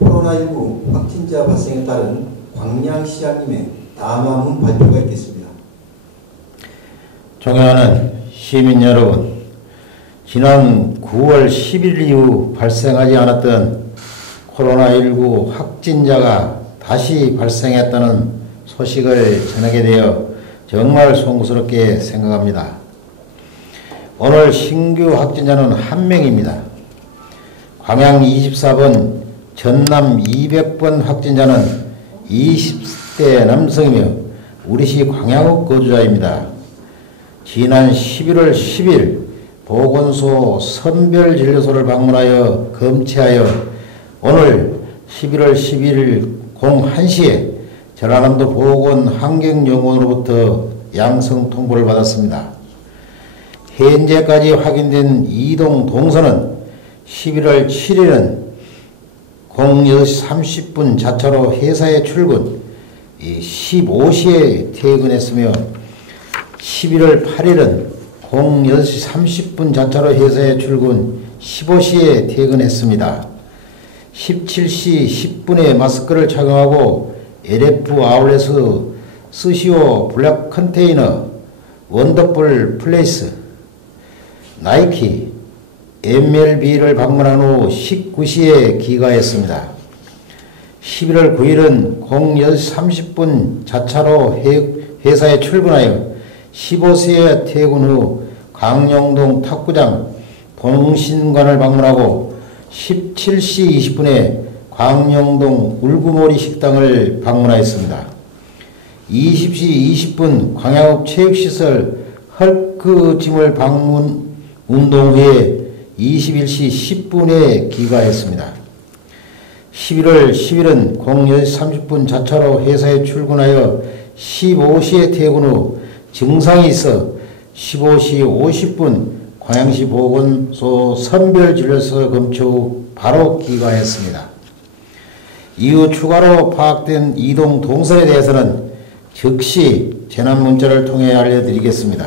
코로나19 확진자 발생에 따른 광양시장님의 담화문 발표가 있겠습니다. 존경하는 시민 여러분, 지난 9월 10일 이후 발생하지 않았던 코로나19 확진자가 다시 발생했다는 소식을 전하게 되어 정말 송구스럽게 생각합니다. 오늘 신규 확진자는 1명입니다. 광양 24번, 전남 200번 확진자는 20대 남성이며 우리시 광양읍 거주자입니다. 지난 11월 10일 보건소 선별진료소를 방문하여 검체하여 오늘 11월 11일 01시에 전라남도 보건환경연구원으로부터 양성 통보를 받았습니다. 현재까지 확인된 이동 동선은 11월 7일은 06시 30분 자차로 회사에 출근, 15시에 퇴근했으며 11월 8일은 06시 30분 자차로 회사에 출근, 15시에 퇴근했습니다. 17시 10분에 마스크를 착용하고 LF 아울렛의 스시오 블랙 컨테이너, 원더풀 플레이스, 나이키, MLB를 방문한 후 19시에 귀가했습니다. 11월 9일은 06시 30분 자차로 회사에 출근하여 15시에 퇴근 후 강영동 탁구장 동신관을 방문하고 17시 20분에 광영동 울구모리 식당을 방문하였습니다. 20시 20분 광양읍 체육시설 헐크짐을 방문 운동 후에 21시 10분에 귀가했습니다. 11월 10일은 06시 30분 자차로 회사에 출근하여 15시에 퇴근 후 증상이 있어 15시 50분 광양시 보건소 선별진료소 검체 후 바로 귀가했습니다. 이후 추가로 파악된 이동 동선에 대해서는 즉시 재난문자를 통해 알려드리겠습니다.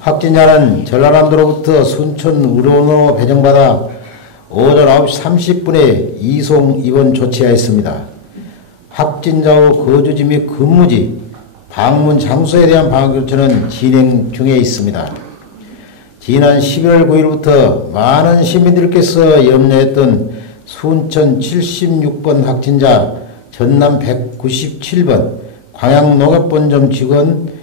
확진자는 전라남도로부터 순천 의료원으로 배정받아 오전 9시 30분에 이송 입원 조치하였습니다. 확진자 후 거주지 및 근무지, 방문 장소에 대한 방역조치는 진행 중에 있습니다. 지난 11월 9일부터 많은 시민들께서 염려했던 순천 76번 확진자, 전남 197번, 광양농협본점 직원,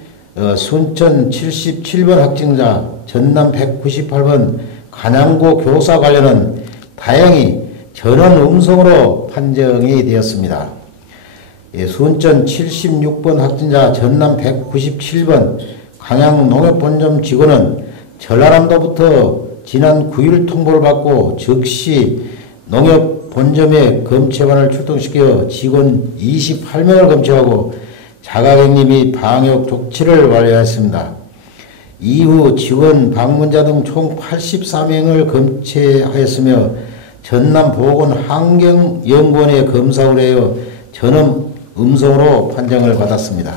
순천 77번 확진자, 전남 198번 간양고 교사 관련은 다행히 전원 음성으로 판정이 되었습니다. 순천 76번 확진자, 전남 197번 광양농협본점 직원은 전라남도부터 지난 9일 통보를 받고 즉시 농협본점에 검체반을 출동시켜 직원 28명을 검체하고 자가격리 및 방역 조치를 완료했습니다. 이후 직원, 방문자 등 총 84명을 검체하였으며 전남보건환경연구원에 검사 의뢰하여 전원 음성으로 판정을 받았습니다.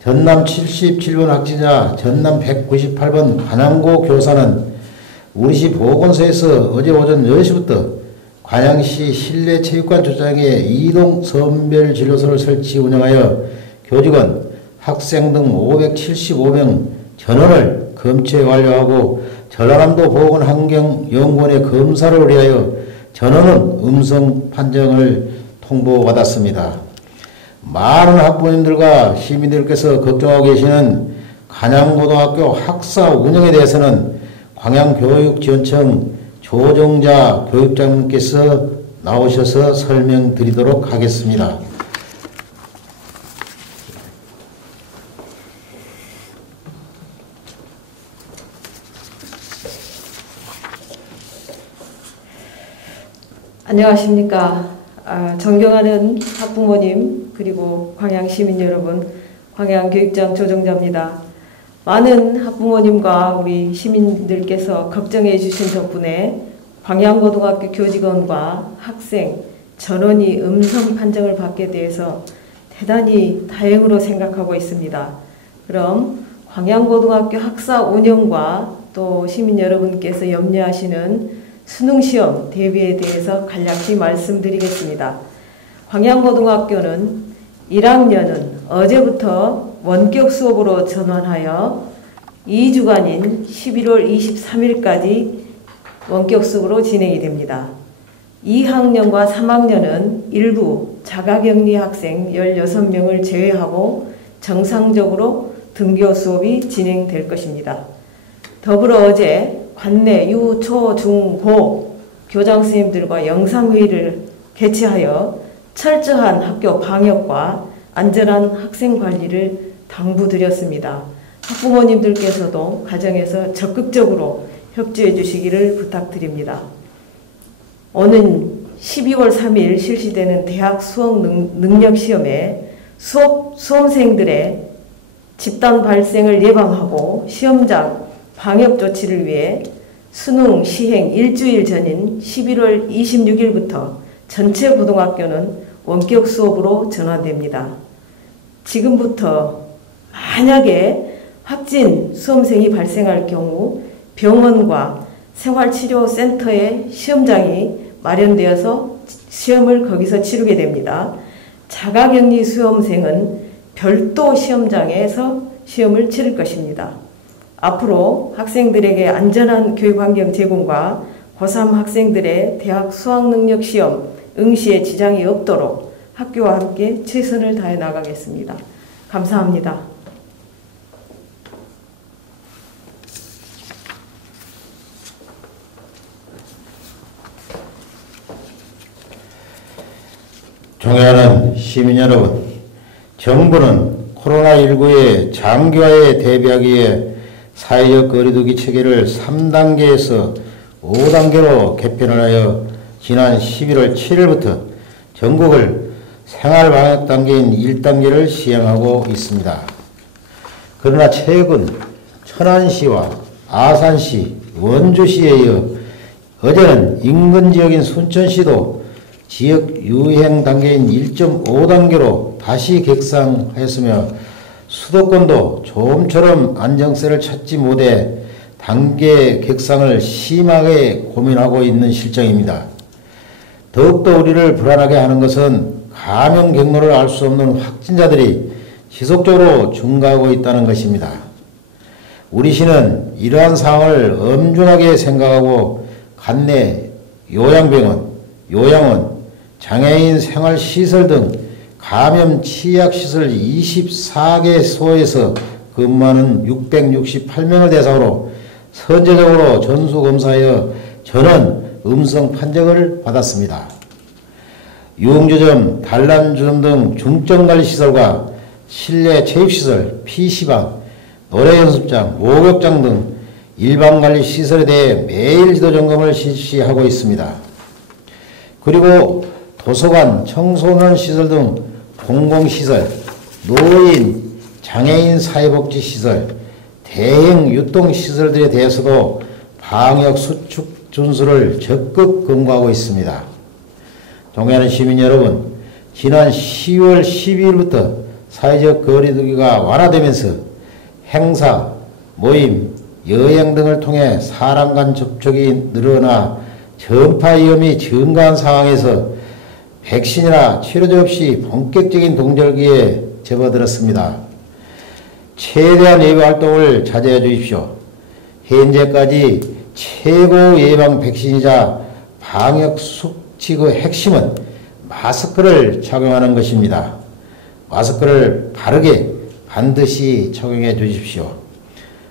전남 77번 확진자, 전남 198번 관양고 교사는 우리시 보건소에서 어제 오전 10시부터 관양시 실내체육관 주차장에 이동 선별진료소를 설치 운영하여 교직원, 학생 등 575명 전원을 검체 완료하고 전라남도 보건환경연구원에 검사를 의뢰하여 전원은 음성 판정을 통보받았습니다. 많은 학부모님들과 시민들께서 걱정하고 계시는 간양고등학교 학사 운영에 대해서는 광양교육지원청 조정자 교육장님께서 나오셔서 설명드리도록 하겠습니다. 안녕하십니까. 존경하는 학부모님 그리고 광양시민 여러분, 광양교육장 조정자입니다. 많은 학부모님과 우리 시민들께서 걱정해 주신 덕분에 광양고등학교 교직원과 학생 전원이 음성 판정을 받게 돼서 대단히 다행으로 생각하고 있습니다. 그럼 광양고등학교 학사 운영과 또 시민 여러분께서 염려하시는 수능시험 대비에 대해서 간략히 말씀드리겠습니다. 광양고등학교는 1학년은 어제부터 원격 수업으로 전환하여 2주간인 11월 23일까지 원격 수업으로 진행이 됩니다. 2학년과 3학년은 일부 자가격리 학생 16명을 제외하고 정상적으로 등교 수업이 진행될 것입니다. 더불어 어제 관내 유, 초, 중, 고 교장 선생님들과 영상회의를 개최하여 철저한 학교 방역과 안전한 학생 관리를 당부드렸습니다. 학부모님들께서도 가정에서 적극적으로 협조해 주시기를 부탁드립니다. 오는 12월 3일 실시되는 대학 수학 능력 시험에 수험생들의 집단 발생을 예방하고 시험장 방역 조치를 위해 수능 시행 일주일 전인 11월 26일부터 전체 고등학교는 원격 수업으로 전환됩니다. 지금부터 만약에 확진 수험생이 발생할 경우 병원과 생활치료센터에 시험장이 마련되어서 시험을 거기서 치르게 됩니다. 자가격리 수험생은 별도 시험장에서 시험을 치를 것입니다. 앞으로 학생들에게 안전한 교육환경 제공과 고3 학생들의 대학 수학능력 시험 응시에 지장이 없도록 학교와 함께 최선을 다해 나가겠습니다. 감사합니다. 존경하는 시민 여러분, 정부는 코로나19의 장기화에 대비하기 위해 사회적 거리두기 체계를 3단계에서 5단계로 개편을 하여 지난 11월 7일부터 전국을 생활방역 단계인 1단계를 시행하고 있습니다. 그러나 최근 천안시와 아산시, 원주시에 이어 어제는 인근 지역인 순천시도 지역 유행 단계인 1.5단계로 다시 격상하였으며 수도권도 조금처럼 안정세를 찾지 못해 단계 격상을 심하게 고민하고 있는 실정입니다. 더욱더 우리를 불안하게 하는 것은 감염 경로를 알 수 없는 확진자들이 지속적으로 증가하고 있다는 것입니다. 우리 시는 이러한 상황을 엄중하게 생각하고 관내 요양병원, 요양원, 장애인 생활시설 등 감염 취약시설 24개소에서 근무하는 668명을 대상으로 선제적으로 전수검사하여 전원 음성 판정을 받았습니다. 유흥주점, 단란주점 등 중점관리시설과 실내 체육시설, PC방, 노래연습장, 목욕장 등 일반관리시설에 대해 매일 지도점검을 실시하고 있습니다. 그리고 도서관, 청소년 시설 등 공공시설, 노인, 장애인 사회복지시설, 대형 유통시설들에 대해서도 방역 수칙 준수를 적극 권고하고 있습니다. 존경하는 시민 여러분, 지난 10월 12일부터 사회적 거리두기가 완화되면서 행사, 모임, 여행 등을 통해 사람 간 접촉이 늘어나 전파 위험이 증가한 상황에서 백신이나 치료제 없이 본격적인 동절기에 접어들었습니다. 최대한 예방 활동을 자제해 주십시오. 현재까지 최고 예방 백신이자 방역 수칙의 핵심은 마스크를 착용하는 것입니다. 마스크를 바르게 반드시 착용해 주십시오.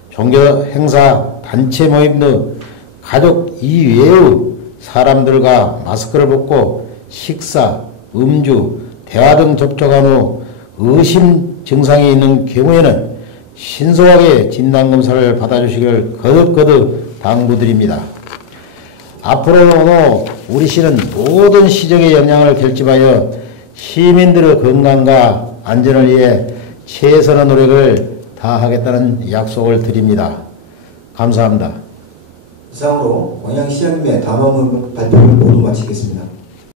종교 행사, 단체 모임 등 가족 이외의 사람들과 마스크를 벗고 식사, 음주, 대화 등 접촉한 후 의심 증상이 있는 경우에는 신속하게 진단검사를 받아주시길 거듭 당부드립니다. 앞으로도 우리 시는 모든 시정의 역량을 결집하여 시민들의 건강과 안전을 위해 최선의 노력을 다하겠다는 약속을 드립니다. 감사합니다. 이상으로 광양시장님의 담화문 발표를 모두 마치겠습니다.